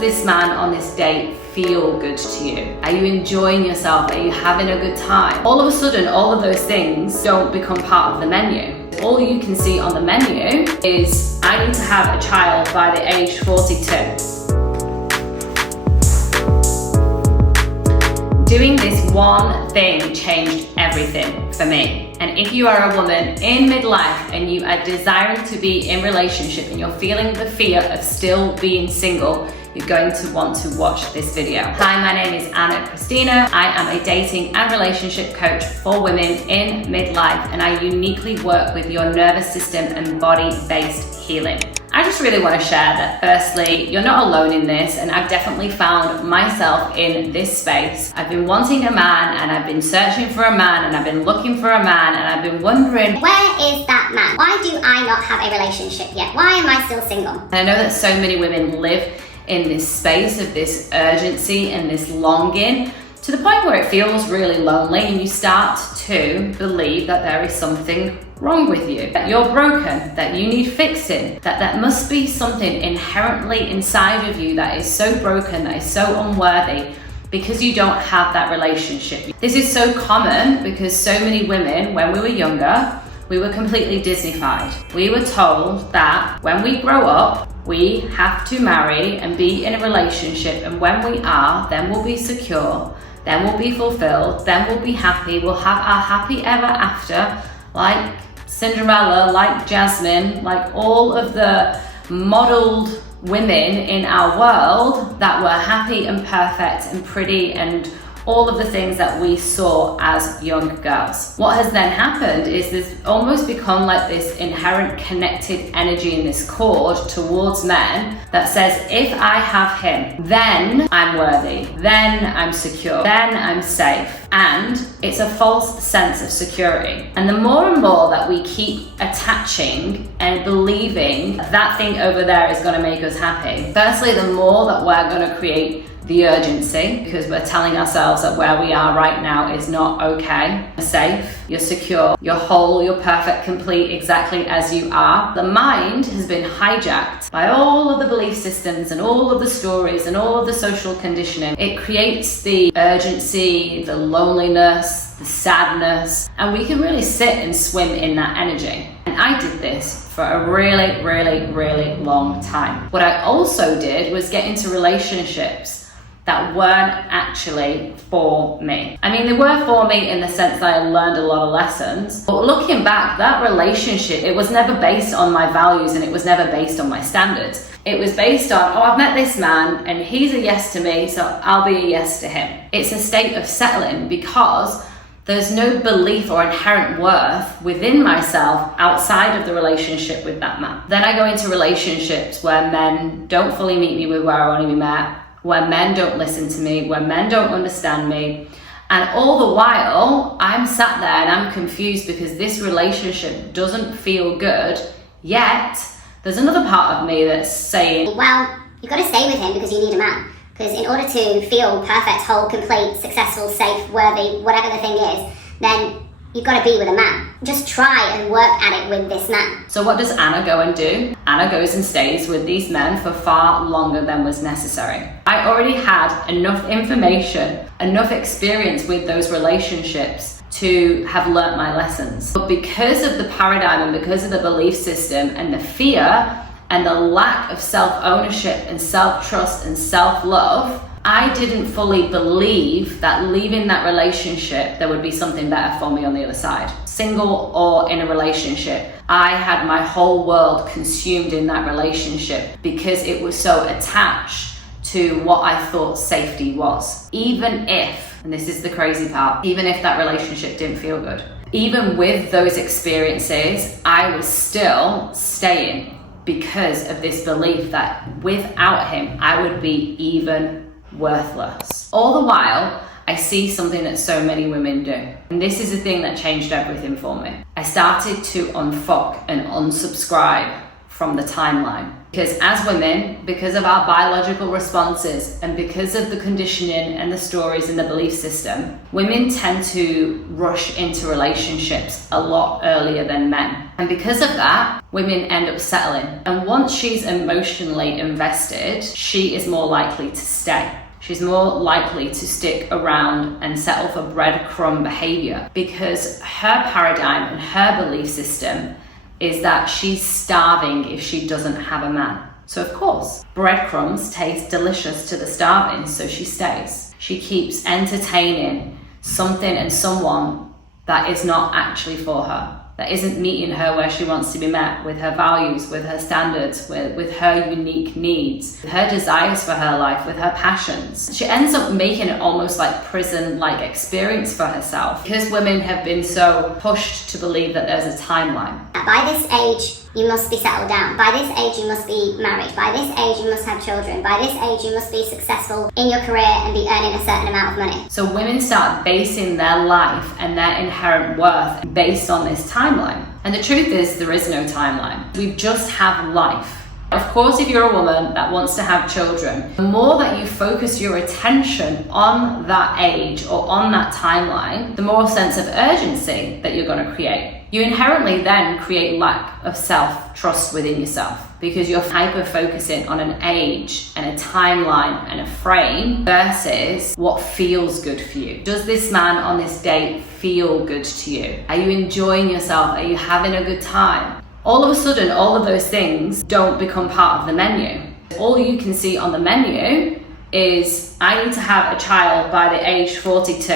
Does this man on this date feel good to you? Are you enjoying yourself? Are you having a good time? All of a sudden, all of those things don't become part of the menu. All you can see on the menu is, I need to have a child by the age 42. Doing this one thing changed everything for me. And if you are a woman in midlife and you are desiring to be in relationship and you're feeling the fear of still being single, you're going to want to watch this video. Hi, my name is Krystyna. I am a dating and relationship coach for women in midlife, and I uniquely work with your nervous system and body-based healing. I just really want to share that firstly, you're not alone in this, and I've definitely found myself in this space. I've been wanting a man, and I've been searching for a man, and I've been looking for a man, and I've been wondering, where is that man? Why do I not have a relationship yet? Why am I still single? And I know that so many women live in this space of this urgency and this longing, to the point where it feels really lonely, and you start to believe that there is something wrong with you, that you're broken, that you need fixing, that there must be something inherently inside of you that is so broken, that is so unworthy, because you don't have that relationship. This is so common because so many women, when we were younger, we were completely Disney-fied. We were told that when we grow up, we have to marry and be in a relationship, and when we are, then we'll be secure, then we'll be fulfilled, then we'll be happy, we'll have our happy ever after, like Cinderella, like Jasmine, like all of the modeled women in our world that were happy and perfect and pretty and all of the things that we saw as young girls. What has then happened is there's almost become like this inherent connected energy in this cord towards men that says, if I have him, then I'm worthy, then I'm secure, then I'm safe. And it's a false sense of security. And the more and more that we keep attaching and believing that thing over there is gonna make us happy, firstly, the more that we're gonna create the urgency, because we're telling ourselves that where we are right now is not okay. You're safe, you're secure, you're whole, you're perfect, complete, exactly as you are. The mind has been hijacked by all of the belief systems and all of the stories and all of the social conditioning. It creates the urgency, the loneliness, the sadness, and we can really sit and swim in that energy. And I did this for a really, really, really long time. What I also did was get into relationships that weren't actually for me. I mean, they were for me in the sense that I learned a lot of lessons, but looking back, that relationship, it was never based on my values and it was never based on my standards. It was based on, oh, I've met this man and he's a yes to me, so I'll be a yes to him. It's a state of settling because there's no belief or inherent worth within myself outside of the relationship with that man. Then I go into relationships where men don't fully meet me with where I want to be met, where men don't listen to me, where men don't understand me. And all the while, I'm sat there and I'm confused because this relationship doesn't feel good, yet there's another part of me that's saying, well, you've got to stay with him because you need a man. Because in order to feel perfect, whole, complete, successful, safe, worthy, whatever the thing is, then you've got to be with a man. Just try and work at it with this man. So what does Anna go and do? Anna goes and stays with these men for far longer than was necessary. I already had enough information, enough experience with those relationships to have learnt my lessons. But because of the paradigm and because of the belief system and the fear and the lack of self-ownership and self-trust and self-love, I didn't fully believe that leaving that relationship, there would be something better for me on the other side. Single or in a relationship, I had my whole world consumed in that relationship because it was so attached to what I thought safety was. Even if, and this is the crazy part, even if that relationship didn't feel good, even with those experiences, I was still staying because of this belief that without him, I would be even worthless. All the while, I see something that so many women do. And this is the thing that changed everything for me. I started to unfuck and unsubscribe from the timeline. Because as women, because of our biological responses and because of the conditioning and the stories and the belief system, women tend to rush into relationships a lot earlier than men. And because of that, women end up settling. And once she's emotionally invested, she is more likely to stay. She's more likely to stick around and settle for breadcrumb behavior because her paradigm and her belief system is that she's starving if she doesn't have a man. So of course, breadcrumbs taste delicious to the starving, so she stays. She keeps entertaining something and someone that is not actually for her, that isn't meeting her where she wants to be met, with her values, with her standards, with her unique needs, with her desires for her life, with her passions. She ends up making it almost like prison-like experience for herself because women have been so pushed to believe that there's a timeline. By this age, you must be settled down. By this age, you must be married. By this age, you must have children. By this age, you must be successful in your career and be earning a certain amount of money. So women start basing their life and their inherent worth based on this timeline. And the truth is, there is no timeline. We just have life. Of course, if you're a woman that wants to have children, the more that you focus your attention on that age or on that timeline, the more sense of urgency that you're going to create. You inherently then create lack of self-trust within yourself because you're hyper-focusing on an age and a timeline and a frame versus what feels good for you. Does this man on this date feel good to you? Are you enjoying yourself? Are you having a good time? All of a sudden, all of those things don't become part of the menu. All you can see on the menu is, I need to have a child by the age 42.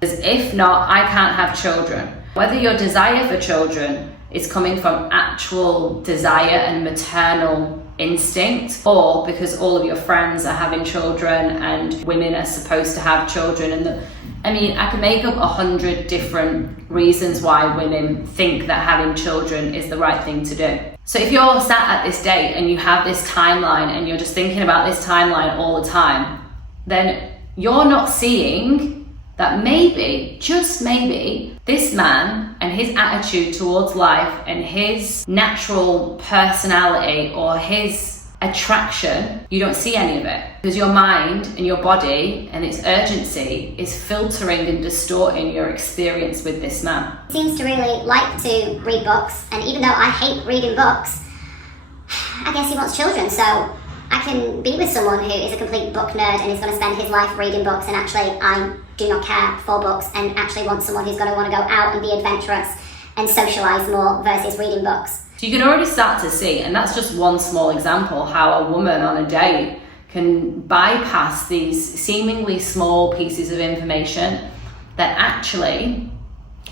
Because if not, I can't have children. Whether your desire for children is coming from actual desire and maternal instinct, or because all of your friends are having children and women are supposed to have children, I can make up 100 different reasons why women think that having children is the right thing to do. So if you're sat at this date and you have this timeline and you're just thinking about this timeline all the time, then you're not seeing that maybe, just maybe, this man and his attitude towards life and his natural personality or his attraction, you don't see any of it because your mind and your body and its urgency is filtering and distorting your experience with this man. He seems to really like to read books, and even though I hate reading books, I guess he wants children, so I can be with someone who is a complete book nerd and is going to spend his life reading books, and actually I do not care for books and actually want someone who's going to want to go out and be adventurous and socialise more versus reading books. So you can already start to see, and that's just one small example, how a woman on a date can bypass these seemingly small pieces of information that actually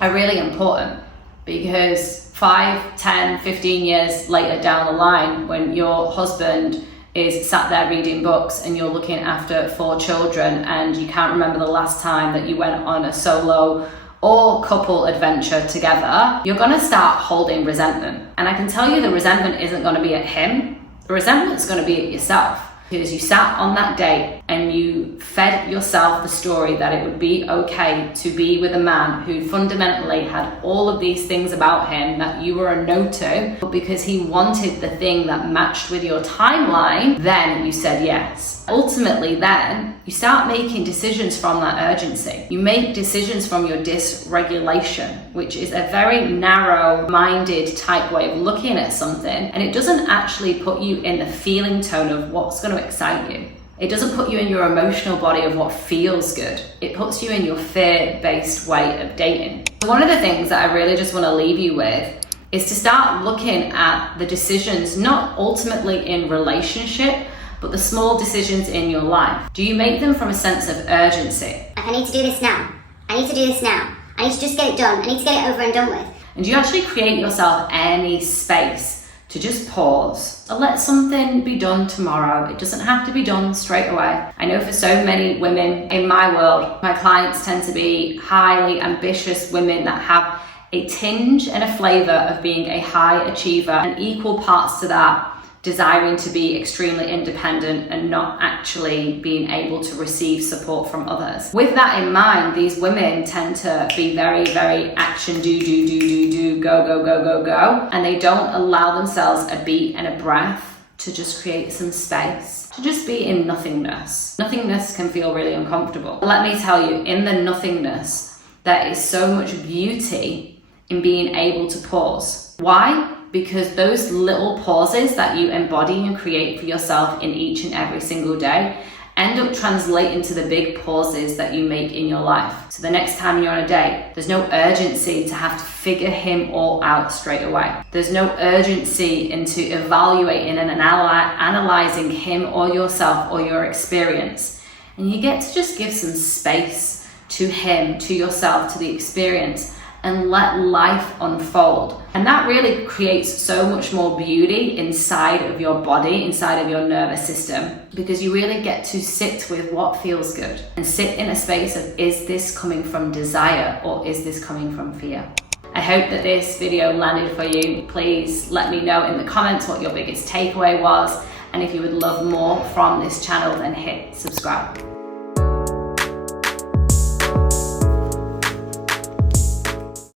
are really important, because 5, 10, 15 years later down the line, when your husband is sat there reading books and you're looking after 4 children and you can't remember the last time that you went on a solo or couple adventure together, you're going to start holding resentment. And I can tell you the resentment isn't going to be at him. The resentment is going to be at yourself, because you sat on that date and you fed yourself the story that it would be okay to be with a man who fundamentally had all of these things about him that you were a no to, but because he wanted the thing that matched with your timeline, then you said yes. Ultimately, then you start making decisions from that urgency. You make decisions from your dysregulation, which is a very narrow-minded type way of looking at something, and it doesn't actually put you in the feeling tone of what's going to excite you. It doesn't put you in your emotional body of what feels good. It puts you in your fear-based way of dating. One of the things that I really just want to leave you with is to start looking at the decisions, not ultimately in relationship, but the small decisions in your life. Do you make them from a sense of urgency? I need to do this now. I need to do this now. I need to just get it done. I need to get it over and done with. And do you actually create yourself any space to just pause or let something be done tomorrow? It doesn't have to be done straight away. I know for so many women in my world, my clients tend to be highly ambitious women that have a tinge and a flavor of being a high achiever, and equal parts to that desiring to be extremely independent and not actually being able to receive support from others. With that in mind, these women tend to be very, very action, do, go, and they don't allow themselves a beat and a breath to just create some space, to just be in nothingness. Nothingness can feel really uncomfortable. Let me tell you, in the nothingness, there is so much beauty in being able to pause. Why? Because those little pauses that you embody and create for yourself in each and every single day end up translating to the big pauses that you make in your life. So the next time you're on a date, there's no urgency to have to figure him all out straight away. There's no urgency into evaluating and analyzing him or yourself or your experience. And you get to just give some space to him, to yourself, to the experience, and let life unfold. And that really creates so much more beauty inside of your body, inside of your nervous system, because you really get to sit with what feels good and sit in a space of, is this coming from desire or is this coming from fear? I hope that this video landed for you. Please let me know in the comments what your biggest takeaway was. And if you would love more from this channel, then hit subscribe.